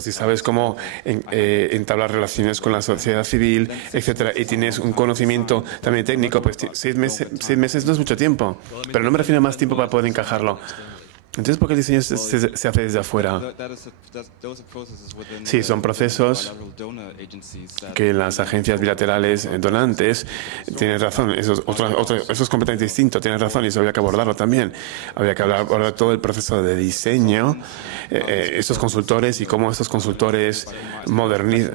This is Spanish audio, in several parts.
pues si sabes cómo entablar relaciones con la sociedad civil, etcétera, y tienes un conocimiento también técnico, pues 6 meses no es mucho tiempo, pero no me refiero a más tiempo para poder encajarlo. Entonces, ¿por qué el diseño se hace desde afuera? Sí, son procesos que las agencias bilaterales donantes tienen razón. Eso es completamente distinto, tienes razón, y eso habría que abordarlo también. Habría que abordar todo el proceso de diseño, estos consultores y cómo estos consultores modernizan.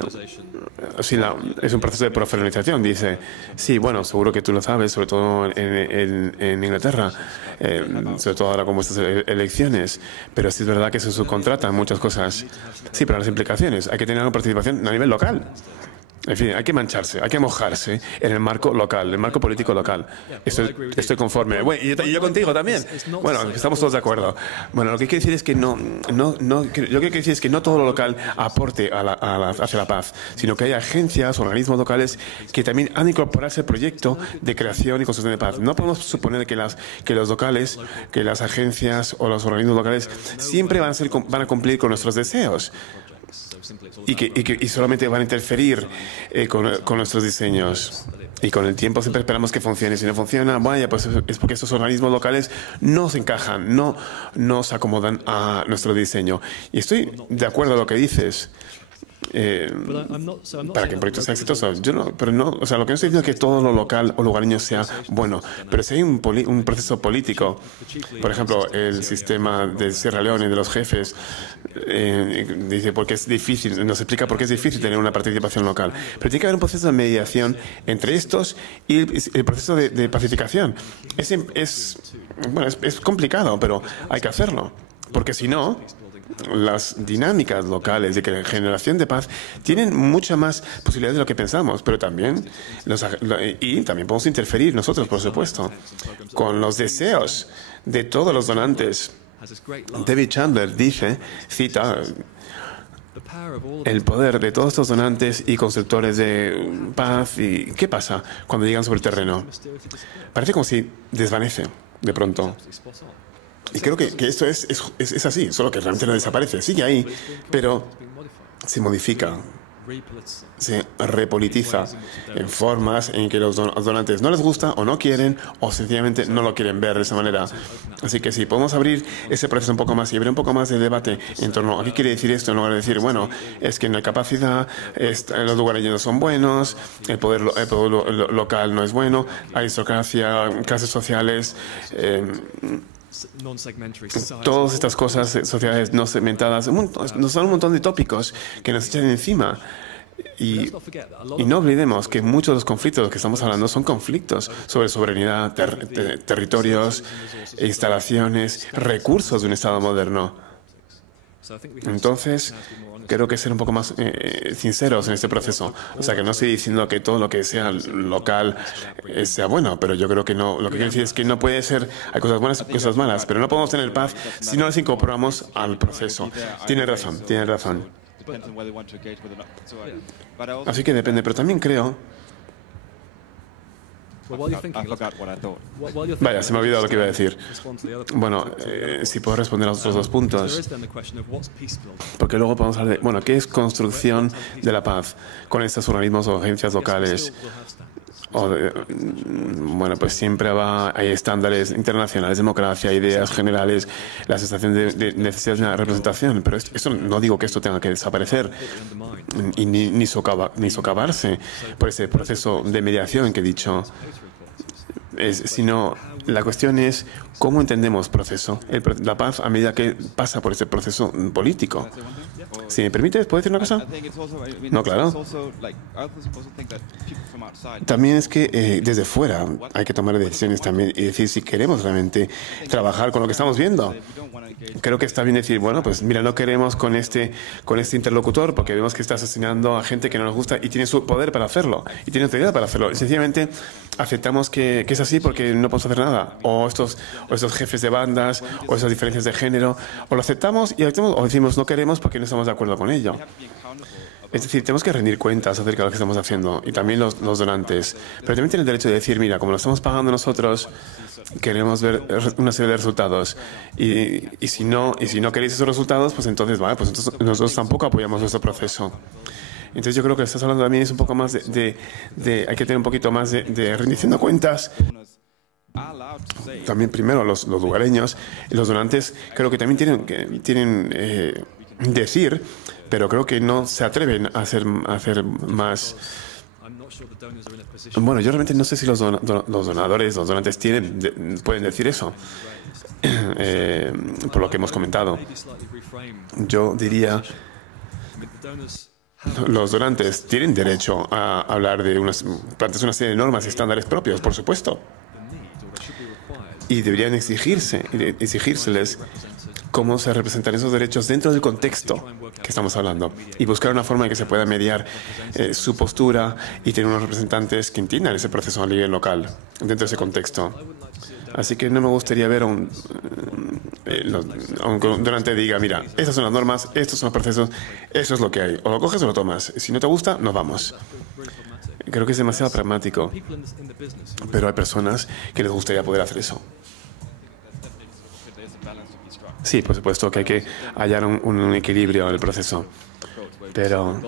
Sí, es un proceso de profesionalización, dice. Sí, bueno, seguro que tú lo sabes, sobre todo en Inglaterra, sobre todo ahora como estas elecciones, pero sí es verdad que se subcontratan muchas cosas. Sí, pero las implicaciones, hay que tener una participación a nivel local. En fin, hay que mancharse, hay que mojarse en el marco local, el marco político local. Estoy conforme. Bueno, y yo contigo también. Bueno, estamos todos de acuerdo. Bueno, lo que quiero decir es que lo que quiero decir es que no todo lo local aporte hacia la paz, sino que hay agencias, organismos locales que también han de incorporarse al proyecto de creación y construcción de paz. No podemos suponer que los locales, que las agencias o los organismos locales siempre van a cumplir con nuestros deseos. Y solamente van a interferir con nuestros diseños. Y con el tiempo siempre esperamos que funcione. Si no funciona, vaya, pues es porque estos organismos locales no se encajan, no se acomodan a nuestro diseño. Y estoy de acuerdo a lo que dices. Para que el proyecto sea exitoso. O sea, lo que no estoy diciendo es que todo lo local o lugareño sea bueno, pero si hay un proceso político, por ejemplo, el sistema de Sierra Leone, de los jefes, dice porque es difícil, nos explica por qué es difícil tener una participación local. Pero tiene que haber un proceso de mediación entre estos y el proceso de pacificación. Es complicado, pero hay que hacerlo, porque si no, las dinámicas locales de generación de paz tienen mucha más posibilidades de lo que pensamos, pero también también podemos interferir nosotros, por supuesto, con los deseos de todos los donantes. David Chandler cita el poder de todos estos donantes y constructores de paz. ¿Y qué pasa cuando llegan sobre el terreno? Parece como si desvanece de pronto. Y creo que esto es así, solo que realmente no desaparece. Sigue ahí, pero se modifica, se repolitiza en formas en que los donantes no les gusta o no quieren o sencillamente no lo quieren ver de esa manera. Así que sí, podemos abrir ese proceso un poco más y abrir un poco más de debate en torno a qué quiere decir esto, en lugar de decir, bueno, es que no hay capacidad, los lugares no son buenos, el poder local no es bueno, aristocracia, clases sociales. Todas estas cosas, sociedades no segmentadas, nos dan un montón de tópicos que nos echan encima. Y no olvidemos que muchos de los conflictos de los que estamos hablando son conflictos sobre soberanía, territorios, instalaciones, recursos de un Estado moderno. Entonces, creo que ser un poco más sinceros en este proceso. O sea, que no estoy diciendo que todo lo que sea local sea bueno, pero yo creo que no. Lo que quiero decir es que no puede ser, hay cosas buenas y cosas malas, pero no podemos tener paz si no las incorporamos al proceso. Tiene razón. Así que depende, pero también creo... Vaya, se me ha olvidado lo que iba a decir. Bueno, si puedo responder a los otros dos puntos. Porque luego podemos hablar de, bueno, ¿qué es construcción de la paz con estos organismos o agencias locales? Bueno, pues siempre hay estándares internacionales, democracia, ideas generales, la sensación de necesidad de una representación. Pero eso no digo que esto tenga que desaparecer y ni socavarse por ese proceso de mediación que he dicho. Sino la cuestión es cómo entendemos proceso, la paz a medida que pasa por ese proceso político. Si me permites, ¿puedo decir una cosa? No, claro. También es que desde fuera hay que tomar decisiones también y decir si queremos realmente trabajar con lo que estamos viendo. Creo que está bien decir, bueno, pues mira, no queremos con este interlocutor porque vemos que está asesinando a gente que no nos gusta y tiene su poder para hacerlo y tiene autoridad para hacerlo. Y sencillamente aceptamos que esa así porque no podemos hacer nada. O estos jefes de bandas, o esas diferencias de género, o lo aceptamos y o decimos no queremos porque no estamos de acuerdo con ello. Es decir, tenemos que rendir cuentas acerca de lo que estamos haciendo, y también los donantes. Pero también tienen el derecho de decir, mira, como lo estamos pagando nosotros, queremos ver una serie de resultados. Y si no queréis esos resultados, pues entonces, vale, pues entonces nosotros tampoco apoyamos nuestro proceso. Entonces yo creo que estás hablando también es un poco más hay que tener un poquito más de rendición de cuentas. También primero los lugareños y los donantes creo que también tienen decir, pero creo que no se atreven a hacer más. Bueno, yo realmente no sé si los donantes pueden decir eso, por lo que hemos comentado. Yo diría, los donantes tienen derecho a hablar de plantear una serie de normas y estándares propios, por supuesto. Y deberían exigírseles cómo se representan esos derechos dentro del contexto que estamos hablando y buscar una forma en que se pueda mediar su postura y tener unos representantes que entiendan ese proceso a nivel local dentro de ese contexto. Así que no me gustaría ver a un donante diga, mira, estas son las normas, estos son los procesos, eso es lo que hay. O lo coges o lo tomas. Si no te gusta, nos vamos. Creo que es demasiado pragmático. Pero hay personas que les gustaría poder hacer eso. Sí, por supuesto que hay que hallar un equilibrio en el proceso. Pero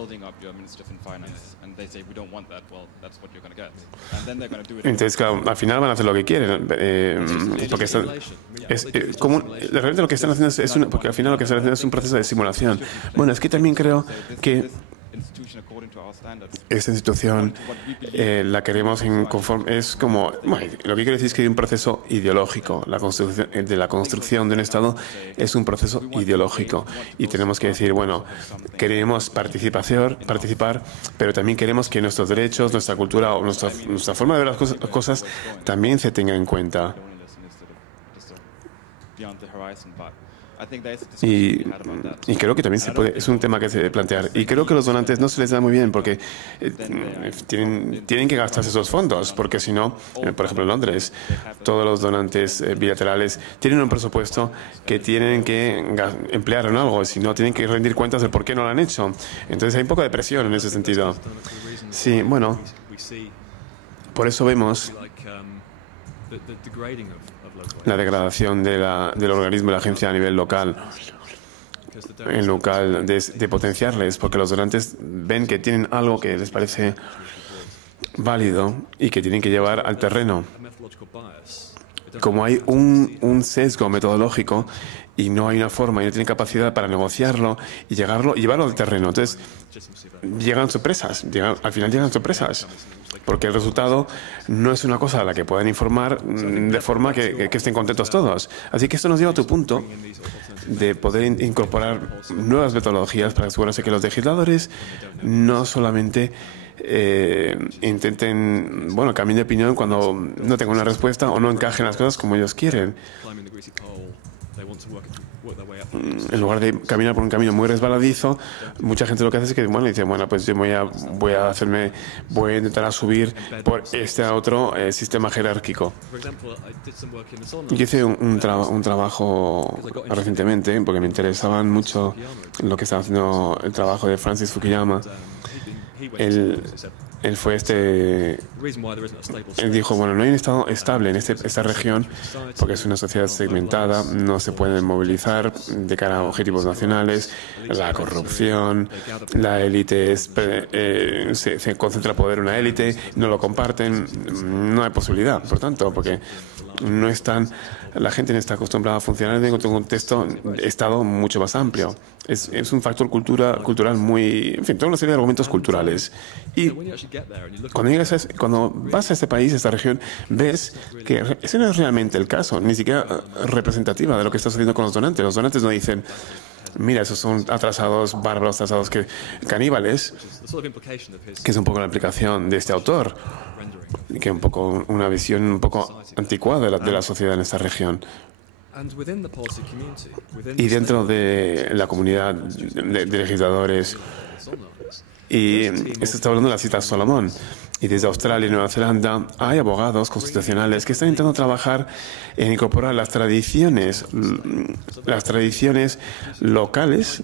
entonces, claro, al final van a hacer lo que quieren, porque realmente lo que están haciendo porque al final lo que están haciendo es un proceso de simulación. Bueno, es que también creo que esta institución la queremos es como, bueno, lo que quiero decir es que hay un proceso ideológico. La construcción de un Estado es un proceso ideológico y tenemos que decir, bueno, queremos participar, pero también queremos que nuestros derechos, nuestra cultura o nuestra forma de ver las cosas también se tenga en cuenta. Y creo que también es un tema que se debe plantear. Y creo que a los donantes no se les da muy bien porque tienen que gastarse esos fondos, porque si no, por ejemplo en Londres, todos los donantes bilaterales tienen un presupuesto que tienen que emplear en algo, si no tienen que rendir cuentas de por qué no lo han hecho. Entonces hay un poco de presión en ese sentido. Sí, bueno, por eso vemos la degradación del organismo y la agencia a nivel local, de potenciarles, porque los donantes ven que tienen algo que les parece válido y que tienen que llevar al terreno. Como hay un sesgo metodológico y no hay una forma y no tienen capacidad para negociarlo y llevarlo al terreno, entonces llegan sorpresas, al final llegan sorpresas, porque el resultado no es una cosa a la que puedan informar de forma que estén contentos todos. Así que esto nos lleva a tu punto de poder incorporar nuevas metodologías para asegurarse que los legisladores no solamente intenten, cambien de opinión cuando no tengan una respuesta o no encajen las cosas como ellos quieren. En lugar de caminar por un camino muy resbaladizo, mucha gente lo que hace es que dice, pues yo voy a intentar subir por este otro sistema jerárquico. Yo hice un trabajo recientemente porque me interesaban mucho lo que estaba haciendo el trabajo de Francis Fukuyama. Él dijo, no hay un estado estable en esta región porque es una sociedad segmentada, no se pueden movilizar de cara a objetivos nacionales, la corrupción, la élite se concentra poder en una élite, no lo comparten, no hay posibilidad, por tanto, porque la gente no está acostumbrada a funcionar en un contexto Estado mucho más amplio. Es un factor cultural muy... En fin, toda una serie de argumentos culturales. Y cuando vas a este país, a esta región, ves que ese no es realmente el caso, ni siquiera representativa de lo que está sucediendo con los donantes. Los donantes no dicen, mira, esos son atrasados, bárbaros, caníbales, que es un poco la implicación de este autor, que es un poco una visión un poco anticuada de la sociedad en esta región. Y dentro de la comunidad de legisladores, y esto está hablando de la cita Solomón, y desde Australia y Nueva Zelanda hay abogados constitucionales que están intentando trabajar en incorporar las tradiciones locales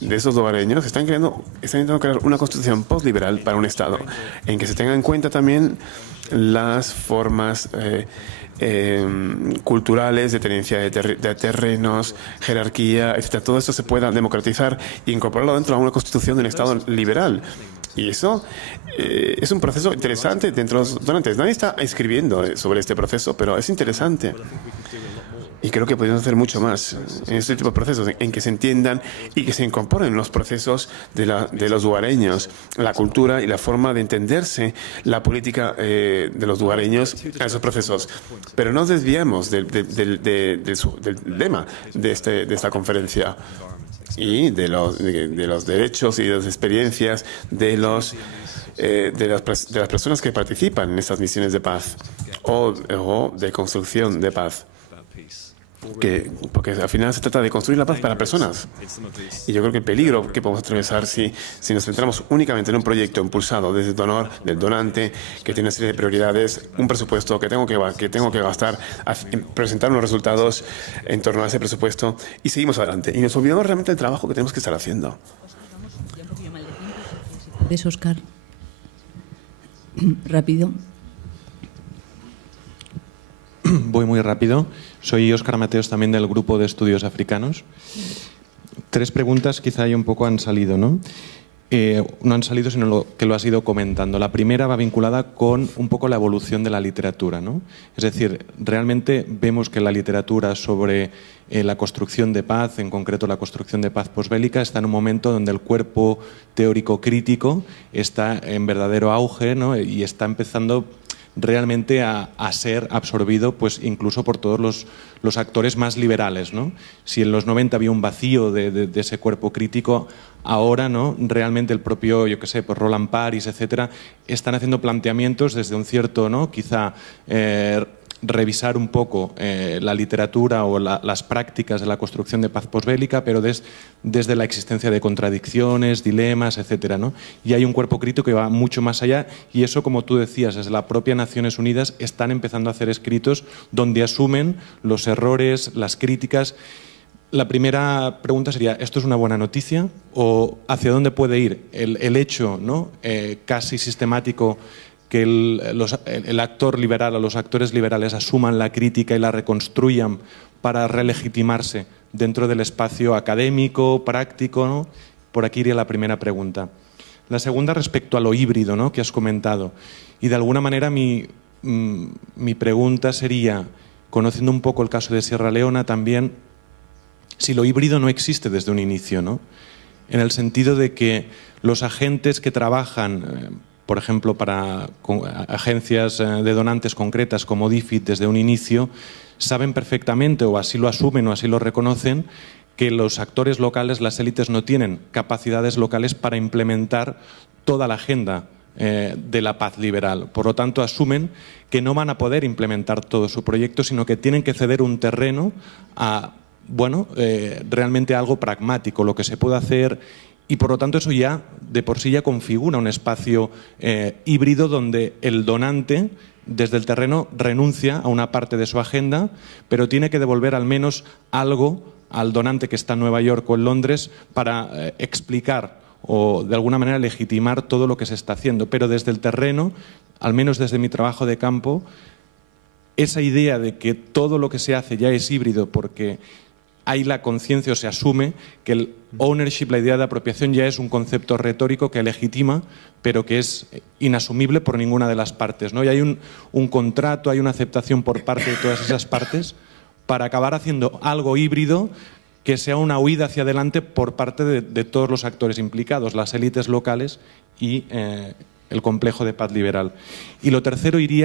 de esos lugareños. Están intentando crear una constitución postliberal para un Estado en que se tengan en cuenta también las formas culturales de tenencia de terrenos, jerarquía, etc. Todo esto se pueda democratizar e incorporarlo dentro de una constitución de un Estado liberal. Y eso es un proceso interesante dentro de los donantes. Nadie está escribiendo sobre este proceso, pero es interesante. Y creo que podemos hacer mucho más en este tipo de procesos, en que se entiendan y que se incorporen los procesos de los lugareños, la cultura y la forma de entenderse la política de los lugareños a esos procesos. Pero no nos desviamos del lema de esta conferencia y de los derechos y de las experiencias de las personas que participan en estas misiones de paz o de construcción de paz. Porque al final se trata de construir la paz para personas. Y yo creo que el peligro que podemos atravesar si nos centramos únicamente en un proyecto impulsado desde el donor, del donante, que tiene una serie de prioridades, un presupuesto que tengo que gastar, presentar unos resultados en torno a ese presupuesto y seguimos adelante. Y nos olvidamos realmente del trabajo que tenemos que estar haciendo. ¿Puedes, Óscar? Rápido. Voy muy rápido. Soy Óscar Mateos, también del Grupo de Estudios Africanos. 3 preguntas quizá ya un poco han salido, ¿no? No han salido, sino que lo has ido comentando. La primera va vinculada con un poco la evolución de la literatura, ¿no? Es decir, realmente vemos que la literatura sobre la construcción de paz, en concreto la construcción de paz posbélica, está en un momento donde el cuerpo teórico crítico está en verdadero auge, ¿no? Y está empezando realmente a ser absorbido pues incluso por todos los actores más liberales, ¿no? Si en los 90 había un vacío de ese cuerpo crítico, ahora, ¿no? Realmente el propio, yo qué sé, pues Roland Paris, etcétera, están haciendo planteamientos desde un cierto, ¿no? Quizá revisar un poco la literatura o las prácticas de la construcción de paz posbélica, pero desde la existencia de contradicciones, dilemas, etcétera, ¿no? Y hay un cuerpo crítico que va mucho más allá y eso, como tú decías, desde la propia Naciones Unidas están empezando a hacer escritos donde asumen los errores, las críticas. La primera pregunta sería, ¿esto es una buena noticia? ¿O hacia dónde puede ir el hecho, ¿no? Casi sistemático que el actor liberal o los actores liberales asuman la crítica y la reconstruyan para relegitimarse dentro del espacio académico, práctico, ¿no? Por aquí iría la primera pregunta. La segunda respecto a lo híbrido, ¿no? Que has comentado. Y de alguna manera mi pregunta sería, conociendo un poco el caso de Sierra Leona también, si lo híbrido no existe desde un inicio, ¿no? En el sentido de que los agentes que trabajan, por ejemplo, para agencias de donantes concretas como DFID desde un inicio, saben perfectamente, o así lo asumen o así lo reconocen, que los actores locales, las élites, no tienen capacidades locales para implementar toda la agenda de la paz liberal. Por lo tanto, asumen que no van a poder implementar todo su proyecto, sino que tienen que ceder un terreno a, bueno, realmente algo pragmático, lo que se puede hacer. Y por lo tanto eso ya de por sí ya configura un espacio híbrido donde el donante desde el terreno renuncia a una parte de su agenda, pero tiene que devolver al menos algo al donante que está en Nueva York o en Londres para explicar o de alguna manera legitimar todo lo que se está haciendo. Pero desde el terreno, al menos desde mi trabajo de campo, esa idea de que todo lo que se hace ya es híbrido porque hay la conciencia o se asume que el ownership, la idea de apropiación, ya es un concepto retórico que legitima, pero que es inasumible por ninguna de las partes, ¿no? Y hay un contrato, hay una aceptación por parte de todas esas partes para acabar haciendo algo híbrido que sea una huida hacia adelante por parte de todos los actores implicados, las élites locales y el complejo de paz liberal. Y lo tercero iría